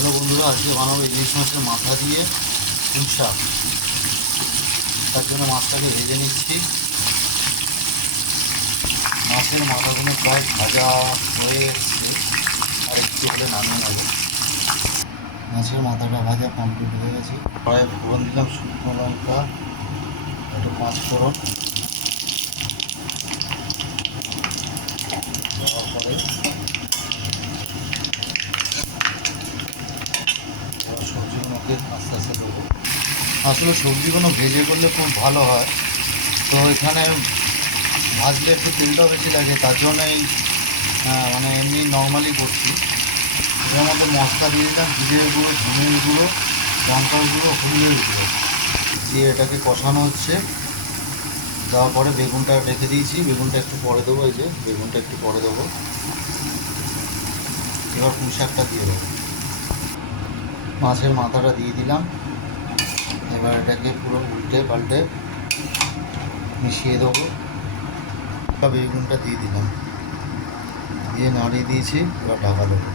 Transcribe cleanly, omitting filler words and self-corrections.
Hello বন্ধুরা, আজকে বানাবো ইলিশ মাছের মাথা দিয়ে পুঁই শাক। তার জন্য মাছটাকে ভেজে নিচ্ছি। মাছের মাথাগুলো প্রায় ভাজা হয়ে এসছে, আর একটু হলে নামিয়ে নেব। মাছের মাথাটা ভাজা কমপ্লিট হয়ে গেছে। প্রায় ফোড়ন দিলাম শুকনো লঙ্কা, একটু পাঁচ ফোড়ন দেওয়ার পরে সবজিগুলোকে আস্তে আস্তে দেবো। আসলে সবজিগুলো ভেজে করলে খুব ভালো হয়, তো এখানে ভাজলে একটু তেলটাও বেশি লাগে, তার জন্যই মানে এমনি নর্মালি করছি। এর মধ্যে মশলা দিয়ে দিলাম জিরের গুঁড়ো, ধনের গুঁড়ো, লঙ্কার গুঁড়ো, হলুদের গুঁড়ো দিয়ে এটাকে কষানো হচ্ছে। দেওয়ার পরে বেগুনটা রেখে দিয়েছি, বেগুনটা একটু পরে দেবো। এই যে বেগুনটা একটু পরে দেবো। এবার পুঁই শাকটা দিয়ে দেবো। মাছের মাথাটা দিয়ে দিলাম। এবার এটাকে পুরো উল্টে পাল্টে মিশিয়ে দেবো। বেগুনটা দিয়ে দিলাম, দিয়ে নাড়িয়ে দিয়েছি। এবার ঢাকা দেবো।